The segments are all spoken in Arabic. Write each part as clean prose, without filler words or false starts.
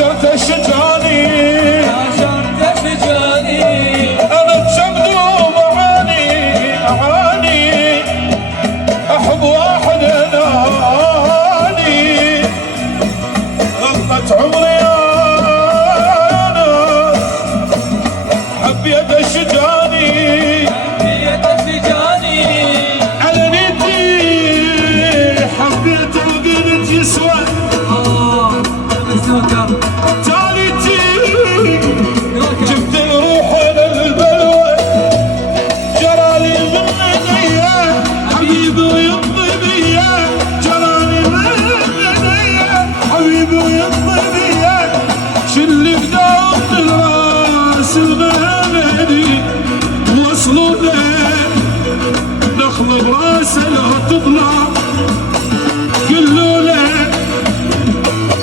عاشرت اشجاني انا بجبد ومعاني اعاني احب واحد اناني غلطت عمري انا حبيت اشجاني على نيتي حبيت وقلت يسوى تاليتي جبت الروح على البلوى جرالي من ايديا حبيبي ويطي بيا جرالي من ايديا حبيبي ويطي بيا شلي بداوم الراس الغالي وصلوا له نخل براسه لا تطلع قلوا له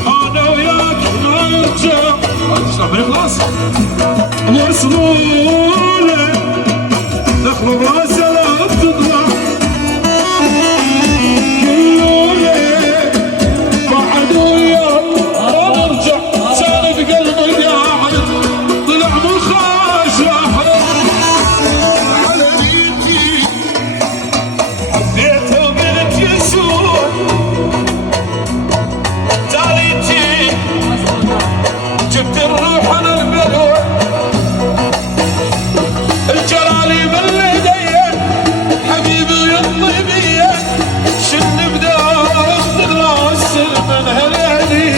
انا وياك نرجع خلاص وصلوا له نخل براسه لا تطلع قلوا له بعد وياك نرجع كان بقلبي قاعد طلع مخاش على نيتي حبيته وقلت يسوع تاليتي جبت الروح على البلوى الجرالي من ايديا حبيبي ويطي بيا شن بداخل الراس من هالعلي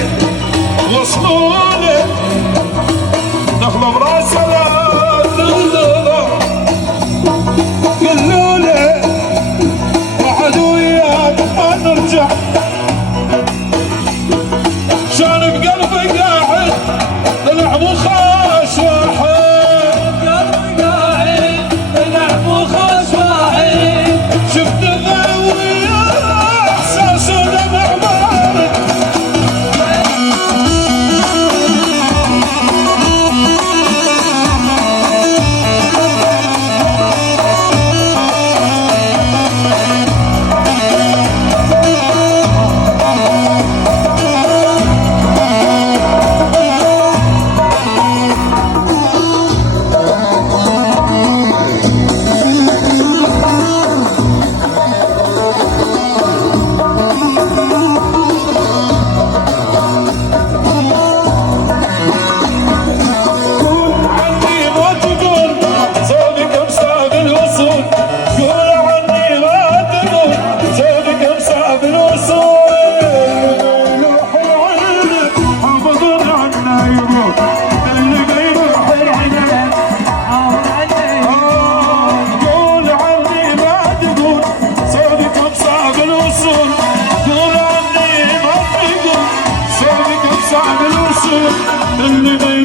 وصلوا له نخله براسه لا تنظر قالوا له بعد وياك ما نرجع شان بقلبي قاعد طلع مخاش واحد شفت ضوي احساس ودمع بارد اللي